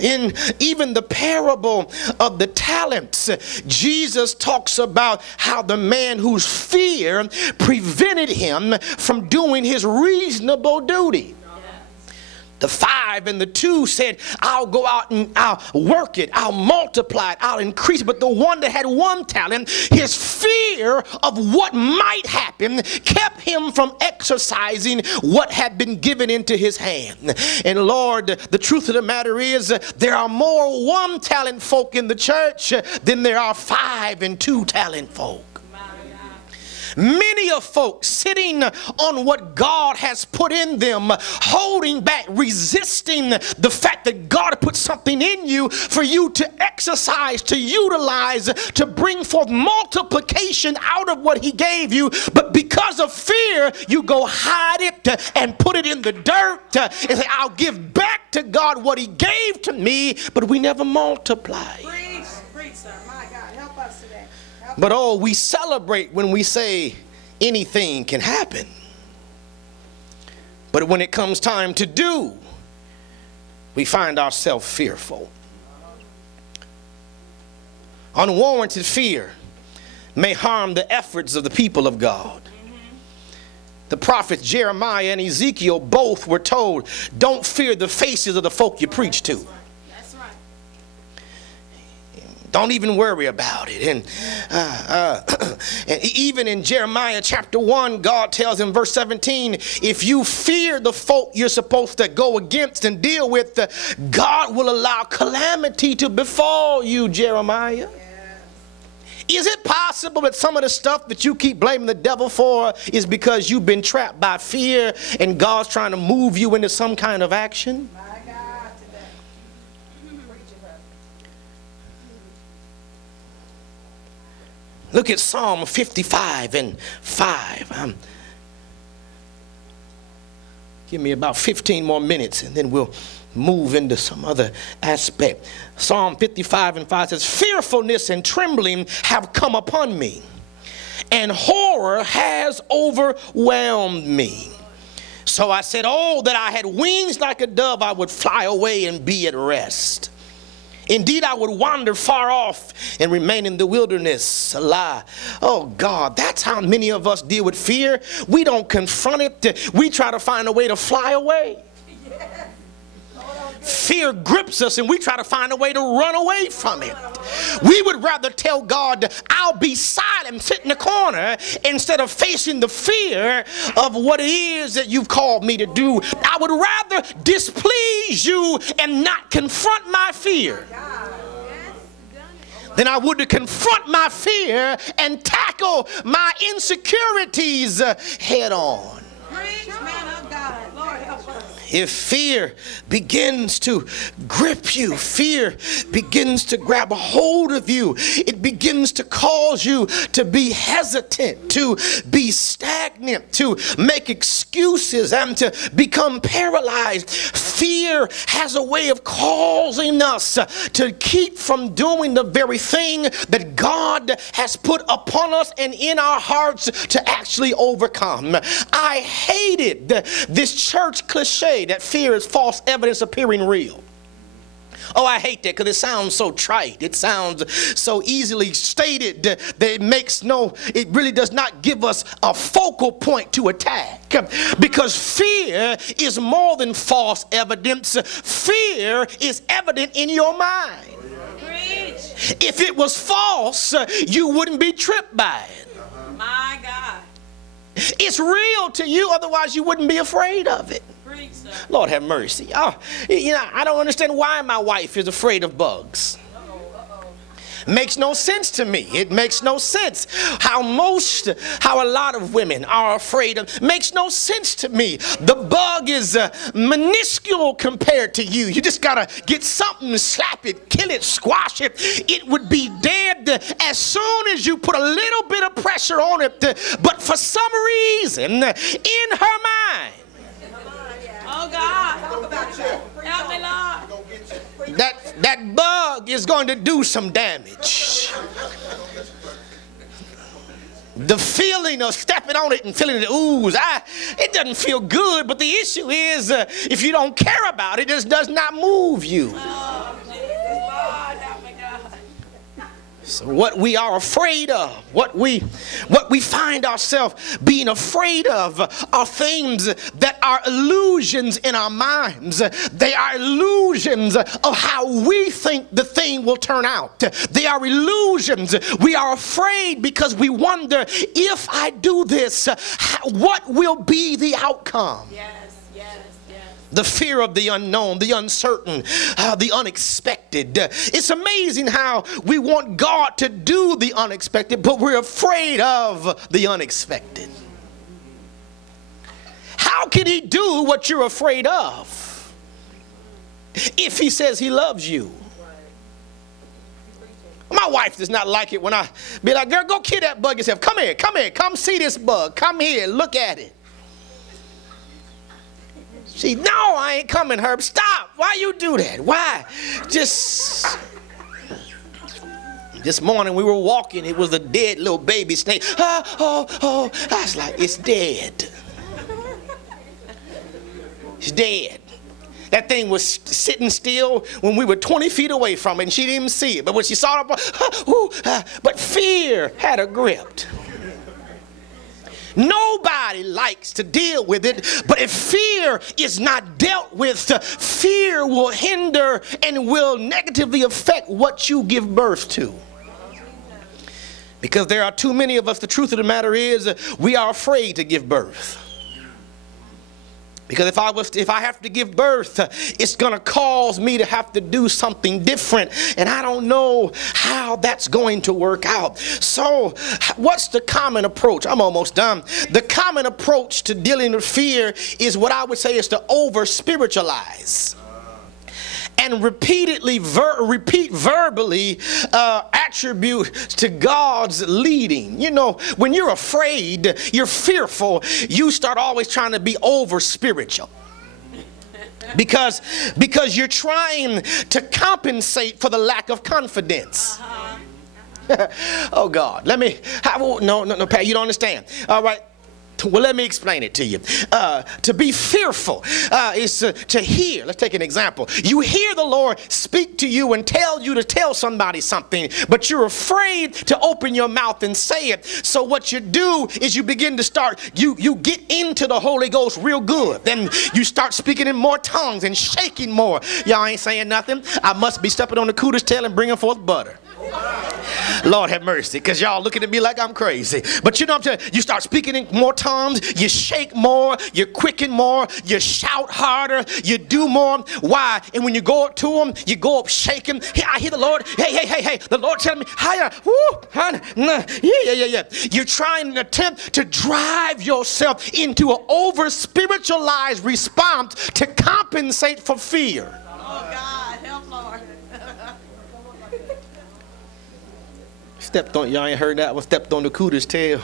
In even the parable of the talents, Jesus talks about how the man whose fear prevented him from doing his reasonable duty. The 5 and the 2 said, I'll go out and I'll work it, I'll multiply it, I'll increase it. But the one that had 1 talent, his fear of what might happen kept him from exercising what had been given into his hand. And Lord, the truth of the matter is, there are more 1 talent folk in the church than there are 5 and 2 talent folk. Many of folks sitting on what God has put in them, holding back, resisting the fact that God put something in you for you to exercise, to utilize, to bring forth multiplication out of what he gave you. But because of fear, you go hide it and put it in the dirt and say, I'll give back to God what he gave to me, but we never multiply. Preach, sir. My God, help us today. But oh, we celebrate when we say anything can happen. But when it comes time to do, we find ourselves fearful. Unwarranted fear may harm the efforts of the people of God. The prophets Jeremiah and Ezekiel both were told, don't fear the faces of the folk you preach to. Don't even worry about it. And even in Jeremiah chapter 1, God tells in verse 17, if you fear the folk you're supposed to go against and deal with, God will allow calamity to befall you, Jeremiah. Is it possible that some of the stuff that you keep blaming the devil for is because you've been trapped by fear and God's trying to move you into some kind of action? Look at Psalm 55 and 5. Give me about 15 more minutes and then we'll move into some other aspect. Psalm 55 and 5 says, fearfulness and trembling have come upon me, and horror has overwhelmed me. So I said, oh, that I had wings like a dove, I would fly away and be at rest. Indeed, I would wander far off and remain in the wilderness. Salah. Oh, God, that's how many of us deal with fear. We don't confront it. We try to find a way to fly away. Fear grips us and we try to find a way to run away from it. We would rather tell God, I'll be silent, sit in the corner, instead of facing the fear of what it is that you've called me to do. I would rather displease you and not confront my fear than I would to confront my fear and tackle my insecurities head on. Preach, man of God. Lord, help us. If fear begins to grip you, fear begins to grab a hold of you, it begins to cause you to be hesitant, to be stagnant, to make excuses, and to become paralyzed. Fear has a way of causing us to keep from doing the very thing that God has put upon us and in our hearts to actually overcome. I hated this church cliche that fear is false evidence appearing real. Oh, I hate that because it sounds so trite. It sounds so easily stated that it really does not give us a focal point to attack. Because fear is more than false evidence. Fear is evident in your mind. If it was false, you wouldn't be tripped by it. My God. It's real to you, otherwise you wouldn't be afraid of it. Lord have mercy. Oh, I don't understand why my wife is afraid of bugs. Makes no sense to me. It makes no sense how a lot of women are afraid of. Makes no sense to me. The bug is minuscule compared to you. You just gotta get something, slap it, kill it, squash it. It would be dead as soon as you put a little bit of pressure on it. But for some reason, in her mind, oh God, help me, Lord. That bug is going to do some damage. The feeling of stepping on it and feeling the ooze, it doesn't feel good, but the issue is if you don't care about it, it just does not move you. what we are afraid of, what we find ourselves being afraid of are things that are illusions in our minds. They are illusions of how we think the thing will turn out. They are illusions. We are afraid because we wonder, if I do this, what will be the outcome? The fear of the unknown, the uncertain, the unexpected. It's amazing how we want God to do the unexpected, but we're afraid of the unexpected. How can he do what you're afraid of if he says he loves you? My wife does not like it when I be like, girl, go kill that bug yourself. Come here, come see this bug. Come here, look at it. She, no, I ain't coming, Herb. Stop. Why you do that? Why? Just this morning we were walking. It was a dead little baby snake. Oh. I was like, it's dead. It's dead. That thing was sitting still when we were 20 feet away from it, and she didn't even see it. But when she saw it, but fear had her gripped. Nobody likes to deal with it, but if fear is not dealt with, fear will hinder and will negatively affect what you give birth to. Because there are too many of us, the truth of the matter is, we are afraid to give birth. Because if I have to give birth, it's going to cause me to have to do something different. And I don't know how that's going to work out. So what's the common approach? I'm almost done. The common approach to dealing with fear is what I would say is to over-spiritualize. And repeat verbally attribute to God's leading. You know, when you're afraid, you're fearful, you start always trying to be over spiritual. Because you're trying to compensate for the lack of confidence. Oh God, no, Pat, you don't understand. All right. Well, let me explain it to you. To be fearful is to hear. Let's take an example. You hear the Lord speak to you and tell you to tell somebody something, but you're afraid to open your mouth and say it. So what you do is you begin to you get into the Holy Ghost real good. Then you start speaking in more tongues and shaking more. Y'all ain't saying nothing. I must be stepping on the cooter's tail and bringing forth butter. Lord have mercy, because y'all looking at me like I'm crazy. But you know what I'm telling you, you start speaking in more tongues, you shake more, you quicken more, you shout harder, you do more. Why? And when you go up to him, you go up shaking. I hear the Lord, hey, the Lord telling me, higher, yeah. You're trying to attempt to drive yourself into an over-spiritualized response to compensate for fear. Oh God, help Lord. Stepped on, y'all ain't heard that one, stepped on the cooter's tail.